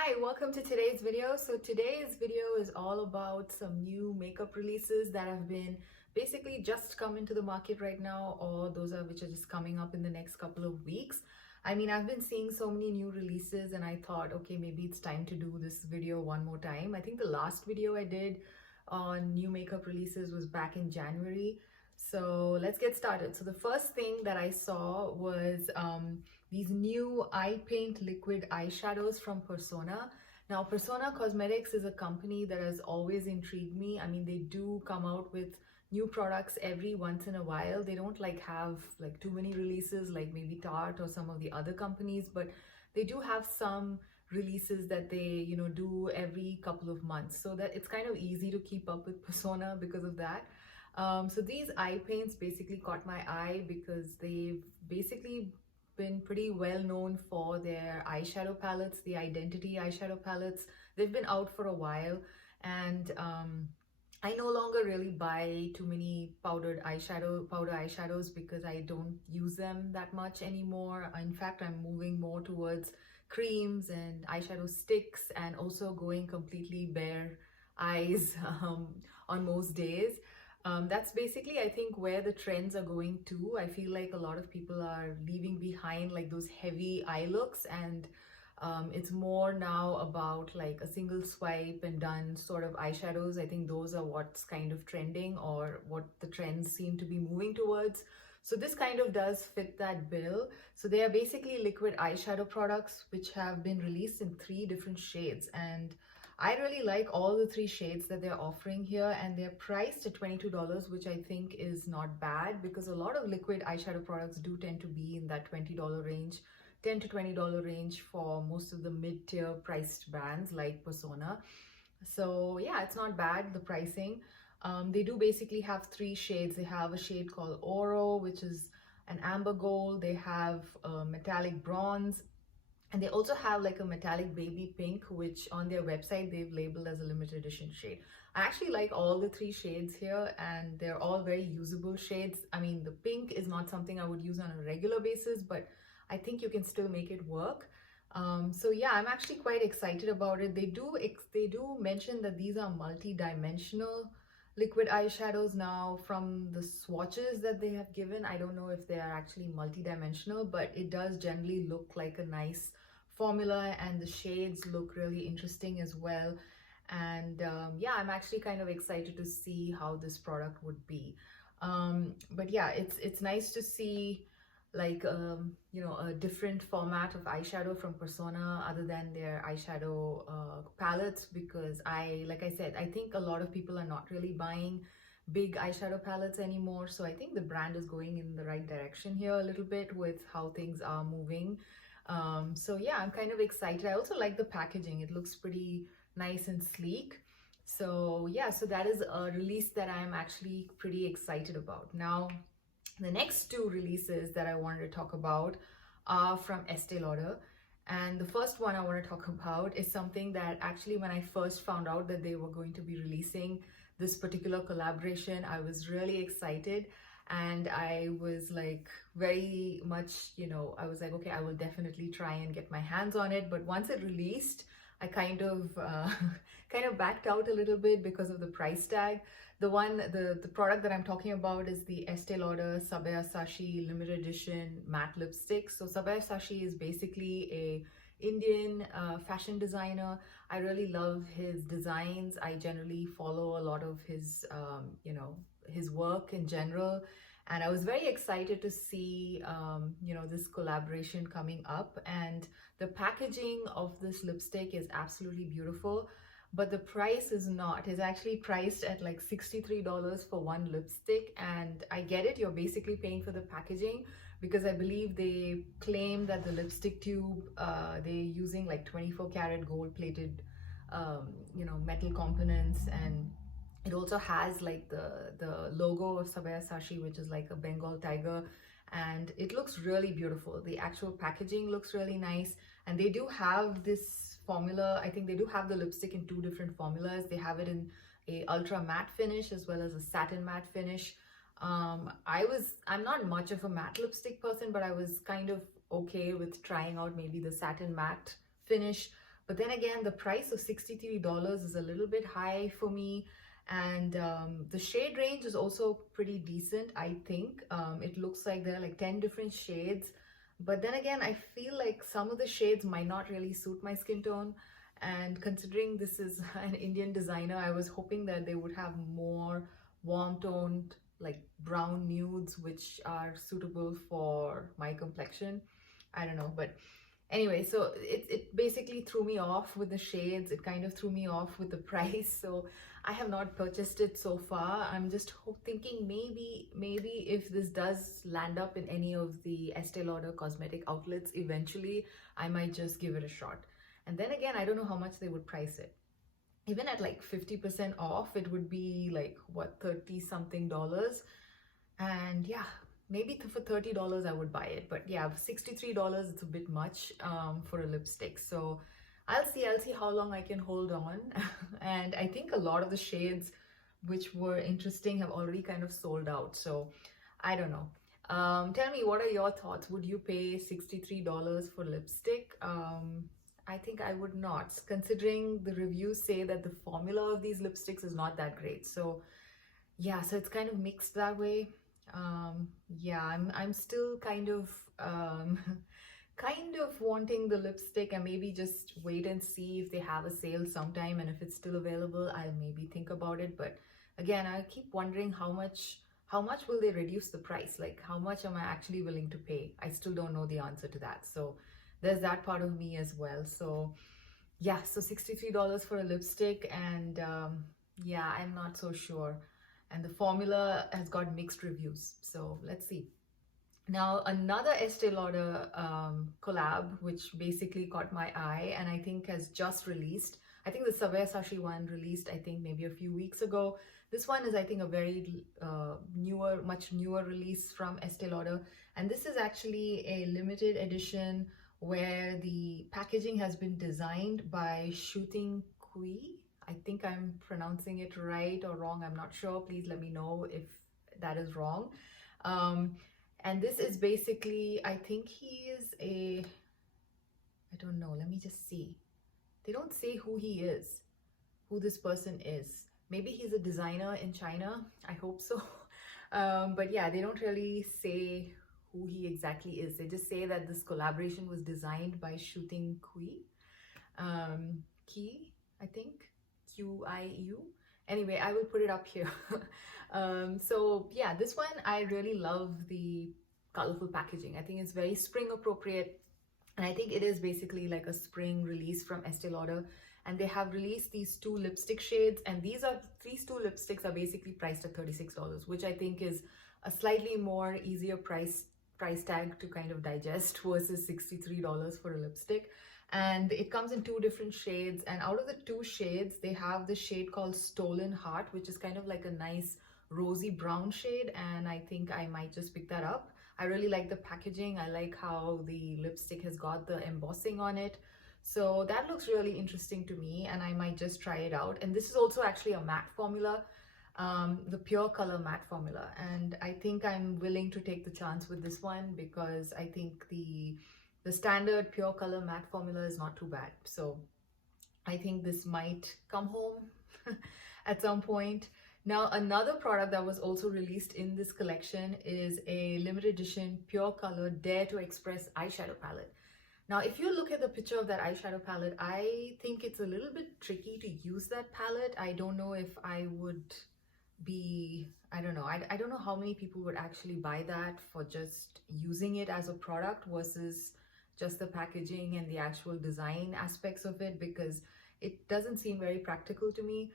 Hi, welcome to today's video. So today's video is all about some new makeup releases that have been basically just come into the market right now, or those are which are just coming up in the next couple of weeks. I mean, I've been seeing so many new releases and I thought, okay, maybe it's time to do this video one more time. I think the last video I did on new makeup releases was back in January. So let's get started. So the first thing that I saw was these new eye paint liquid eyeshadows from Persona. Now, Persona Cosmetics is a company that has always intrigued me. I mean, they do come out with new products every once in a while. They don't have too many releases like maybe Tarte or some of the other companies, but they do have some releases that they do every couple of months, so that it's kind of easy to keep up with Persona because of that. So these eye paints basically caught my eye because they've basically been pretty well known for their eyeshadow palettes, the Identity eyeshadow palettes. They've been out for a while, and I no longer really buy too many powder eyeshadows because I don't use them that much anymore. In fact, I'm moving more towards creams and eyeshadow sticks, and also going completely bare eyes on most days. That's basically, I think, where the trends are going to. I feel like a lot of people are leaving behind like those heavy eye looks, and it's more now about like a single swipe and done sort of eyeshadows. I think those are what's kind of trending, or what the trends seem to be moving towards. So this kind of does fit that bill. So they are basically liquid eyeshadow products which have been released in 3 different shades, and I really like all the 3 shades that they're offering here, and they're priced at $22, which I think is not bad, because a lot of liquid eyeshadow products do tend to be in that $20 range, $10 to $20 range for most of the mid-tier priced brands like Persona. So yeah, it's not bad, the pricing. They do basically have 3 shades. They have a shade called Oro, which is an amber gold. They have a metallic bronze, and they also have like a metallic baby pink, which on their website they've labeled as a limited edition shade. I actually like all the 3 shades here, and they're all very usable shades. I mean, the pink is not something I would use on a regular basis, but I think you can still make it work. So yeah, I'm actually quite excited about it. They do mention that these are multi-dimensional liquid eyeshadows. Now, from the swatches that they have given, I don't know if they are actually multi-dimensional, but it does generally look like a nice formula, and the shades look really interesting as well. And yeah, I'm actually kind of excited to see how this product would be. But yeah, it's nice to see like a different format of eyeshadow from Persona other than their eyeshadow palettes, because like I said, I think a lot of people are not really buying big eyeshadow palettes anymore. So I think the brand is going in the right direction here a little bit with how things are moving. So yeah, I'm kind of excited. I also like the packaging. It looks pretty nice and sleek. So yeah, so that is a release that I'm actually pretty excited about. Now, the next 2 releases that I wanted to talk about are from Estee Lauder. And the first one I want to talk about is something that actually, when I first found out that they were going to be releasing this particular collaboration, I was really excited. And I was like very much, I was like, okay, I will definitely try and get my hands on it. But once it released, I kind of backed out a little bit because of the price tag. The product that I'm talking about is the Estee Lauder Sabyasachi limited edition matte lipstick. So Sabyasachi is basically a Indian fashion designer. I really love his designs. I generally follow a lot of his his work in general, and I was very excited to see this collaboration coming up. And the packaging of this lipstick is absolutely beautiful, but the price is not. It's actually priced at like $63 for one lipstick, and I get it, you're basically paying for the packaging, because I believe they claim that the lipstick tube, they're using like 24 karat gold plated metal components, and it also has like the logo of Sabyasachi, which is like a Bengal tiger, and it looks really beautiful. The actual packaging looks really nice, and they do have this formula. I think they do have the lipstick in 2 different formulas. They have it in a ultra matte finish as well as a satin matte finish. I'm not much of a matte lipstick person, but I was kind of okay with trying out maybe the satin matte finish. But then again, the price of $63 is a little bit high for me. And the shade range is also pretty decent, I think. It looks like there are like 10 different shades. But then again, I feel like some of the shades might not really suit my skin tone. And considering this is an Indian designer, I was hoping that they would have more warm toned, like brown nudes, which are suitable for my complexion. I don't know, but anyway, so it basically threw me off with the shades. It kind of threw me off with the price. So I have not purchased it so far. I'm just thinking maybe if this does land up in any of the Estee Lauder cosmetic outlets eventually, I might just give it a shot. And then again, I don't know how much they would price it. Even at like 50% off, it would be like what, 30 something dollars. And yeah, maybe for $30 I would buy it, but yeah, $63 it's a bit much for a lipstick. So I'll see how long I can hold on. And I think a lot of the shades which were interesting have already kind of sold out, so I don't know. Tell me, what are your thoughts? Would you pay $63 for lipstick? I think I would not, considering the reviews say that the formula of these lipsticks is not that great. So yeah, so it's kind of mixed that way. Yeah, I'm still kind of kind of wanting the lipstick, and maybe just wait and see if they have a sale sometime, and if it's still available, I'll maybe think about it. But again, I keep wondering how much will they reduce the price? Like, how much am I actually willing to pay? I still don't know the answer to that. So there's that part of me as well. So yeah, so $63 for a lipstick, and yeah, I'm not so sure. And the formula has got mixed reviews, so let's see. Now, another Estee Lauder collab, which basically caught my eye and I think has just released. I think the Sabyasachi one released, I think, maybe a few weeks ago. This one is, I think, a very much newer release from Estee Lauder. And this is actually a limited edition where the packaging has been designed by Shooting Kui. I think I'm pronouncing it right or wrong. I'm not sure. Please let me know if that is wrong. And this is basically, I think he is I don't know. Let me just see. They don't say who he is, who this person is. Maybe he's a designer in China. I hope so. But yeah, they don't really say who he exactly is. They just say that this collaboration was designed by Shooting Kui. Ki, I think. Q-I-U. Anyway, I will put it up here. So yeah, this one, I really love the colorful packaging. I think it's very spring appropriate, and I think it is basically like a spring release from Estee Lauder. And they have released these two lipstick shades, and these two lipsticks are basically priced at $36, which I think is a slightly more easier price tag to kind of digest versus $63 for a lipstick. And it comes in two different shades, and out of the two shades, they have the shade called Stolen Heart, which is kind of like a nice rosy brown shade, and I think I might just pick that up. I really like the packaging. I like how the lipstick has got the embossing on it. So that looks really interesting to me, and I might just try it out. And this is also actually a matte formula, the Pure Color matte formula. And I think I'm willing to take the chance with this one, because I think the standard Pure Color matte formula is not too bad. So I think this might come home at some point. Now, another product that was also released in this collection is a limited edition Pure Color Dare to Express eyeshadow palette. Now, if you look at the picture of that eyeshadow palette, I think it's a little bit tricky to use that palette. I don't know if I would be, I don't know. I don't know how many people would actually buy that for just using it as a product versus just the packaging and the actual design aspects of it, because it doesn't seem very practical to me.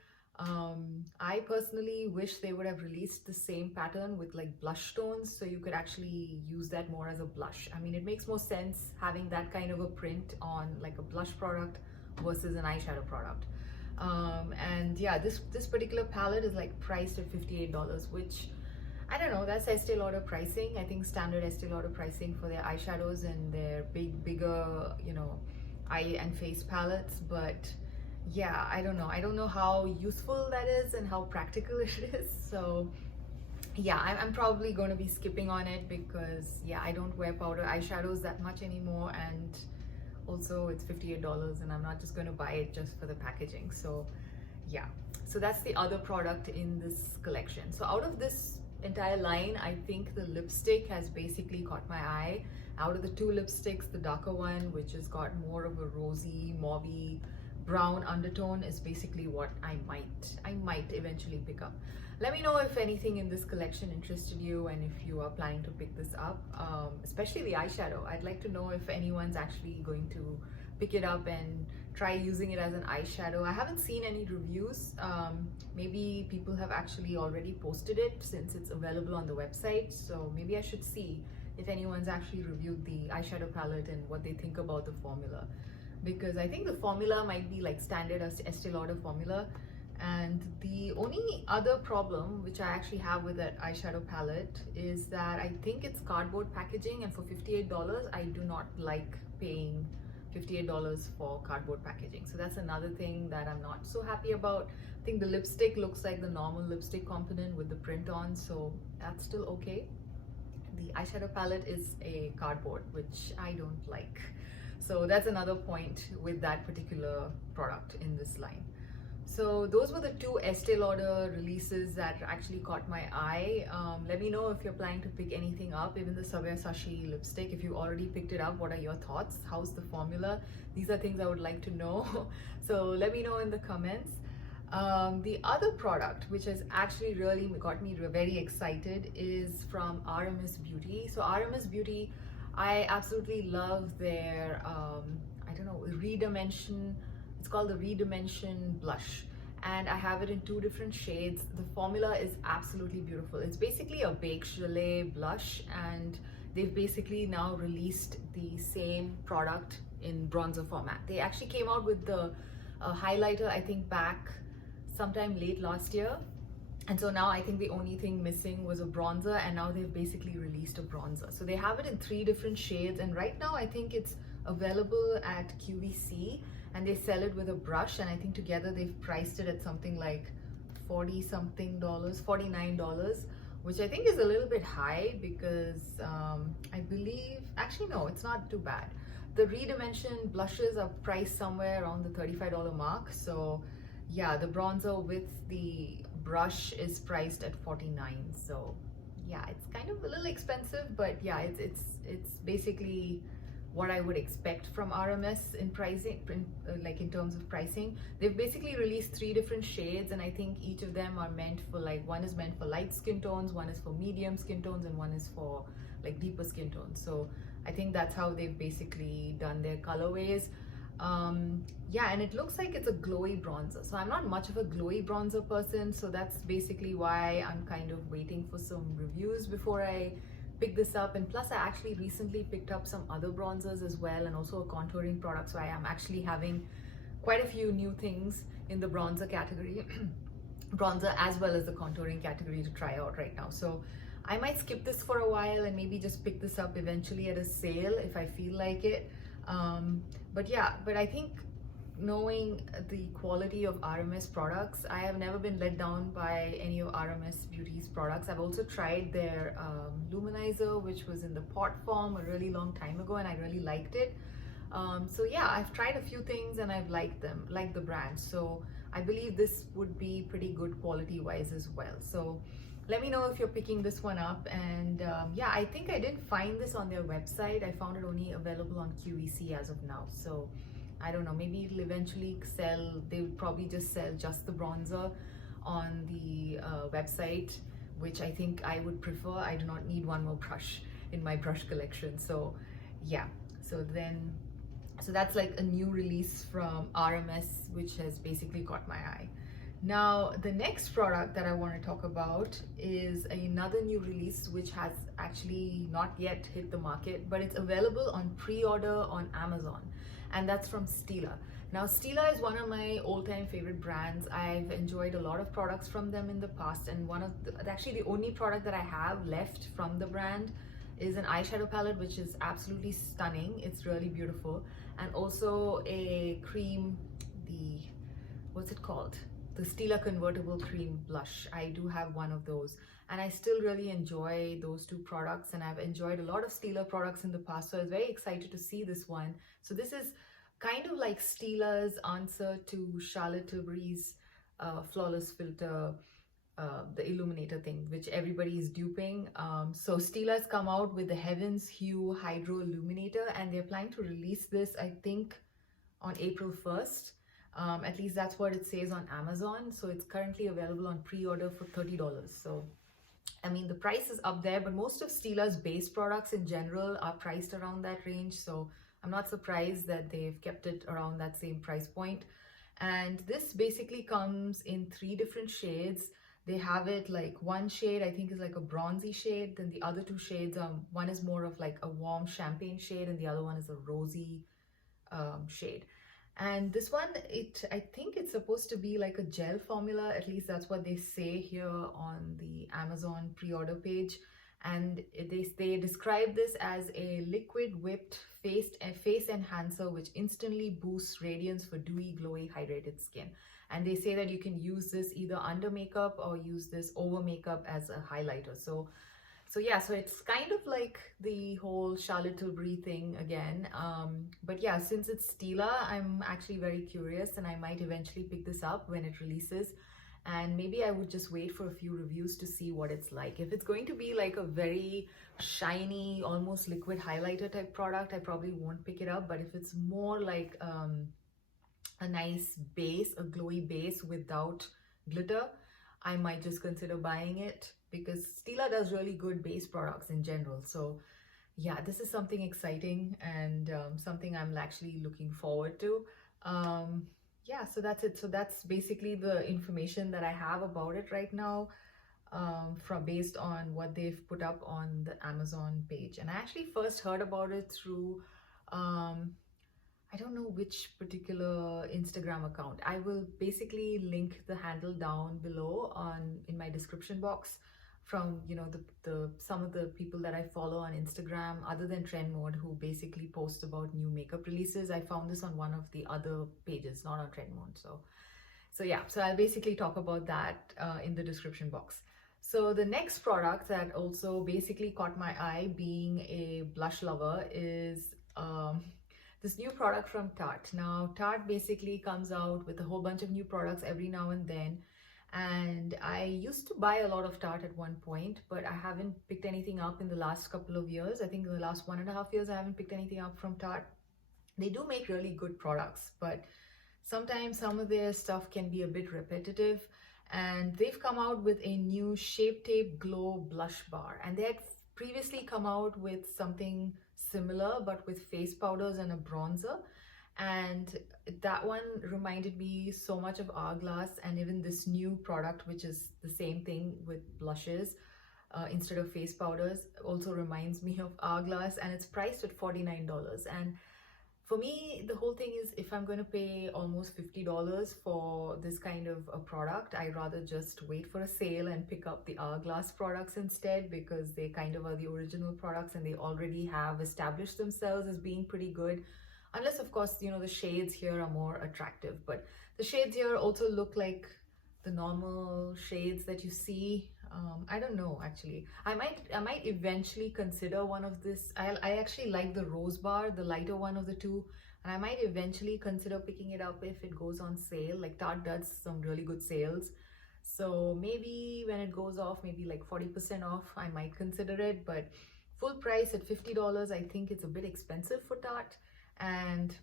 I personally wish they would have released the same pattern with like blush tones, so you could actually use that more as a blush. I mean, it makes more sense having that kind of a print on like a blush product versus an eyeshadow product. And yeah, this particular palette is like priced at $58, which I don't know, that's Estee Lauder pricing. I think standard Estee Lauder pricing for their eyeshadows and their bigger, you know, eye and face palettes. But yeah, I don't know how useful that is and how practical it is. So yeah, I'm probably going to be skipping on it, because yeah, I don't wear powder eyeshadows that much anymore, and Also, it's $58 and I'm not just going to buy it just for the packaging. So yeah, so that's the other product in this collection. So out of this entire line, I think the lipstick has basically caught my eye. Out of the two lipsticks, the darker one, which has got more of a rosy, mauvey, brown undertone, is basically what I might eventually pick up. Let me know if anything in this collection interested you and if you are planning to pick this up, especially the eyeshadow. I'd like to know if anyone's actually going to pick it up and try using it as an eyeshadow. I haven't seen any reviews. Maybe people have actually already posted it since it's available on the website, so maybe I should see if anyone's actually reviewed the eyeshadow palette and what they think about the formula, because I think the formula might be like standard as Estee Lauder formula. And the only other problem which I actually have with that eyeshadow palette is that I think it's cardboard packaging, and for $58 I do not like paying $58 for cardboard packaging. So that's another thing that I'm not so happy about. I think the lipstick looks like the normal lipstick component with the print on, so that's still okay. The eyeshadow palette is a cardboard, which I don't like. So that's another point with that particular product in this line. So those were the two Estee Lauder releases that actually caught my eye. Let me know if you're planning to pick anything up, even the Sabyasachi lipstick. If you already picked it up, what are your thoughts? How's the formula? These are things I would like to know. So let me know in the comments. The other product, which has actually really got me very excited, is from RMS Beauty. So RMS Beauty, I absolutely love their, Redimension. It's called the Redimension Blush, and I have it in two different shades. The formula is absolutely beautiful. It's basically a baked gelée blush, and they've basically now released the same product in bronzer format. They actually came out with the highlighter, I think, back sometime late last year. And so now I think the only thing missing was a bronzer, and now they've basically released a bronzer. So they have it in 3 different shades, and right now I think it's available at QVC, and they sell it with a brush, and I think together they've priced it at something like $49, which I think is a little bit high because I believe, actually no, it's not too bad. The Redimension blushes are priced somewhere around the $35 mark. So yeah, the bronzer with the brush is priced at $49. So yeah, it's kind of a little expensive, but yeah, it's basically what I would expect from RMS in pricing, like in terms of pricing. They've basically released 3 different shades, and I think each of them are meant for, like, one is meant for light skin tones, one is for medium skin tones, and one is for like deeper skin tones. So I think that's how they've basically done their colorways. Yeah, and it looks like it's a glowy bronzer. So I'm not much of a glowy bronzer person, so that's basically why I'm kind of waiting for some reviews before I pick this up. And plus I actually recently picked up some other bronzers as well, and also a contouring product, so I am actually having quite a few new things in the bronzer category bronzer as well as the contouring category to try out right now. So I might skip this for a while and maybe just pick this up eventually at a sale if I feel like it. But yeah, but I think knowing the quality of RMS products, I have never been let down by any of RMS Beauty's products. I've also tried their luminizer, which was in the pot form a really long time ago, and I really liked it. So yeah, I've tried a few things and I've liked them, liked the brand. So I believe this would be pretty good quality wise as well. So let me know if you're picking this one up. And yeah, I think I didn't find this on their website. I found it only available on QVC as of now. So I don't know, maybe it'll eventually sell. They would probably just sell just the bronzer on the website, which I think I would prefer. I do not need one more brush in my brush collection. So yeah, so that's like a new release from RMS, which has basically caught my eye. Now, the next product that I want to talk about is another new release, which has actually not yet hit the market, but it's available on pre-order on Amazon, and that's from Stila. Now, Stila is one of my all-time favorite brands. I've enjoyed a lot of products from them in the past, and actually the only product that I have left from the brand is an eyeshadow palette, which is absolutely stunning. It's really beautiful. And also a cream, what's it called? the Stila convertible cream blush. I do have one of those, and I still really enjoy those two products, and I've enjoyed a lot of Stila products in the past, so I was very excited to see this one. So this is kind of like Stila's answer to Charlotte Tilbury's flawless filter, the illuminator thing, which everybody is duping. So Stila's come out with the Heavens Hue Hydro Illuminator, and they're planning to release this, I think, on April 1st. At least that's what it says on Amazon. So it's currently available on pre-order for $30. So I mean, the price is up there, but most of Stila's base products in general are priced around that range. So I'm not surprised that they've kept it around that same price point. And this basically comes in 3 different shades. They have it like one shade, I think, is like a bronzy shade. Then the other 2 shades, one is more of like a warm champagne shade, and the other one is a rosy shade. And this one, I think it's supposed to be like a gel formula. At least that's what they say here on the Amazon pre-order page. And they describe this as a liquid whipped face enhancer which instantly boosts radiance for dewy, glowy, hydrated skin. And they say that you can use this either under makeup or use this over makeup as a highlighter. So yeah, so it's kind of like the whole Charlotte Tilbury thing again. But yeah, since it's Stila, I'm actually very curious, and I might eventually pick this up when it releases. And maybe I would just wait for a few reviews to see what it's like. If it's going to be like a very shiny, almost liquid highlighter type product, I probably won't pick it up. But if it's more like a nice base, a glowy base without glitter, I might just consider buying it, because Stila does really good base products in general. So yeah, this is something exciting, and something I'm actually looking forward to. Yeah, so that's it. So that's basically the information that I have about it right now, based on what they've put up on the Amazon page. And I actually first heard about it through I don't know which particular Instagram account. I will basically link the handle down below in my description box, from some of the people that I follow on Instagram, other than Trend Mode, who basically post about new makeup releases. I found this on one of the other pages, not on Trend Mode. So yeah, so I'll basically talk about that in the description box. So the next product that also basically caught my eye, being a blush lover, is this new product from Tarte. Now, Tarte basically comes out with a whole bunch of new products every now and then. And I used to buy a lot of Tarte at one point, but I haven't picked anything up in the last couple of years. I think in the last 1.5 years, I haven't picked anything up from Tarte. They do make really good products, but sometimes some of their stuff can be a bit repetitive. And they've come out with a new Shape Tape Glow Blush Bar. And they had previously come out with something similar, but with face powders and a bronzer. And that one reminded me so much of Hourglass, and even this new product, which is the same thing with blushes instead of face powders, also reminds me of Hourglass, and it's priced at $49. And for me, the whole thing is, if I'm going to pay almost $50 for this kind of a product, I'd rather just wait for a sale and pick up the Hourglass products instead, because they kind of are the original products and they already have established themselves as being pretty good. Unless, of course, the shades here are more attractive. But the shades here also look like the normal shades that you see. I don't know, actually. I might eventually consider one of this. I actually like the Rose Bar, the lighter one of the two. And I might eventually consider picking it up if it goes on sale. Like Tarte does some really good sales. So maybe when it goes off, maybe like 40% off, I might consider it. But full price at $50, I think it's a bit expensive for Tarte. And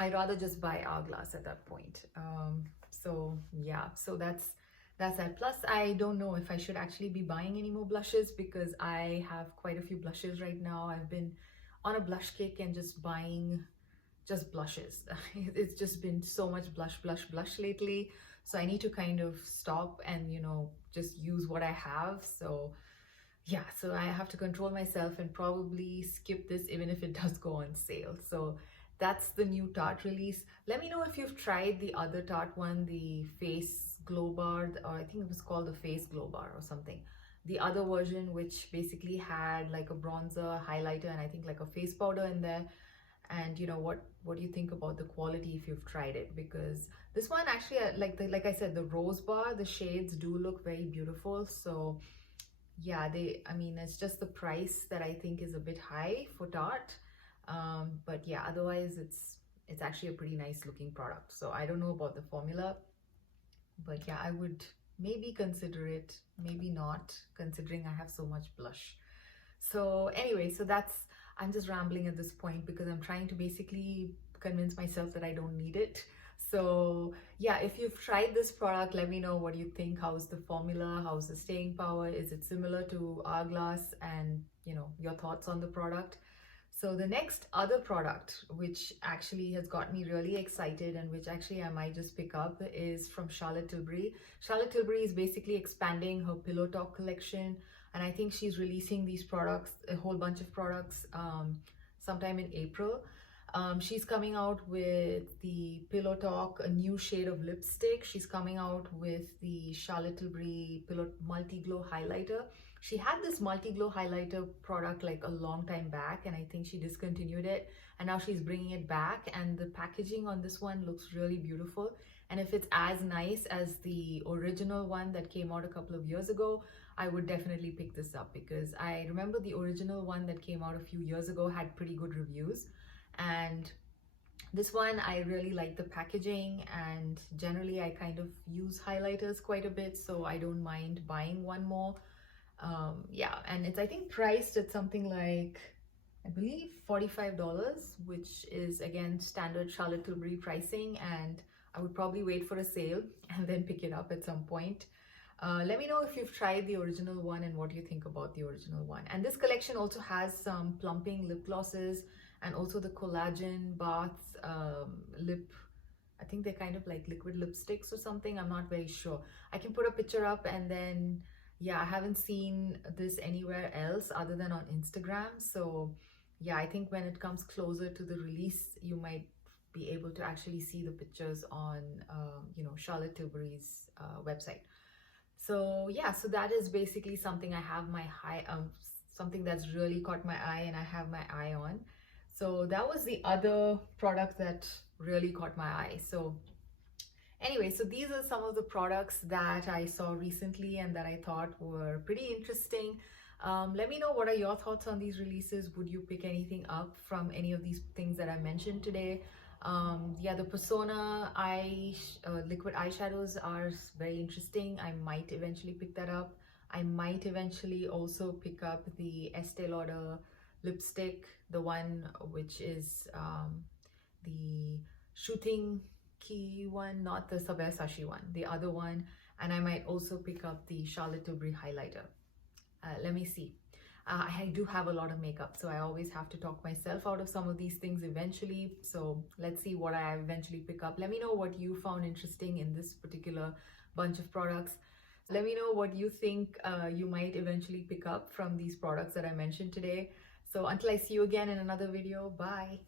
I'd rather just buy Hourglass at that point. So yeah, so that's that. Plus, I don't know if I should actually be buying any more blushes, because I have quite a few blushes right now. I've been on a blush kick and just buying just blushes. It's just been so much blush lately. So I need to kind of stop and, just use what I have. So yeah, so I have to control myself and probably skip this even if it does go on sale. So that's the new Tarte release. Let me know if you've tried the other Tarte one, the Face Glow Bar, or I think it was called the Face Glow Bar or something. The other version, which basically had like a bronzer, highlighter, and I think like a face powder in there. and what do you think about the quality if you've tried it, because this one actually, like I said, the rose bar, the shades do look very beautiful. So yeah, I mean, it's just the price that I think is a bit high for Tarte. But yeah, otherwise it's actually a pretty nice looking product. So I don't know about the formula, but yeah, I would maybe consider it, maybe not, considering I have so much blush. So anyway, I'm just rambling at this point because I'm trying to basically convince myself that I don't need it. So yeah, if you've tried this product, let me know what you think. How's the formula? How's the staying power? Is it similar to Hourglass? And your thoughts on the product. So the next other product, which actually has got me really excited and which actually I might just pick up, is from Charlotte Tilbury. Charlotte Tilbury is basically expanding her Pillow Talk collection, and I think she's releasing these products, a whole bunch of products, sometime in April. She's coming out with the Pillow Talk, a new shade of lipstick. She's coming out with the Charlotte Tilbury Pillow Multi Glow Highlighter. She had this Multi Glow Highlighter product like a long time back, and I think she discontinued it, and now she's bringing it back, and the packaging on this one looks really beautiful. And if it's as nice as the original one that came out a couple of years ago, I would definitely pick this up, because I remember the original one that came out a few years ago had pretty good reviews. And this one, I really like the packaging, and generally I kind of use highlighters quite a bit, so I don't mind buying one more. Yeah, and it's, I think, priced at something like, I believe, $45, which is again standard Charlotte Tilbury pricing, and I would probably wait for a sale and then pick it up at some point. Let me know if you've tried the original one and what you think about the original one. And this collection also has some plumping lip glosses, and also the collagen baths lip, I think they're kind of like liquid lipsticks or something, I'm not very sure. I can put a picture up, and then yeah, I haven't seen this anywhere else other than on Instagram. So yeah, I think when it comes closer to the release, you might be able to actually see the pictures on Charlotte Tilbury's website. So yeah, so that is basically something I have something that's really caught my eye and I have my eye on. So that was the other product that really caught my eye. So anyway, so these are some of the products that I saw recently and that I thought were pretty interesting. Let me know, what are your thoughts on these releases? Would you pick anything up from any of these things that I mentioned today? Yeah, the Persona liquid eyeshadows are very interesting. I might eventually pick that up. I might eventually also pick up the Estee Lauder lipstick, the one which is the shooting key one, not the Sabyasachi one, the other one. And I might also pick up the Charlotte Tilbury highlighter. Let me see. I do have a lot of makeup, so I always have to talk myself out of some of these things eventually. So let's see what I eventually pick up. Let me know what you found interesting in this particular bunch of products. Let me know what you think you might eventually pick up from these products that I mentioned today. So until I see you again in another video, bye.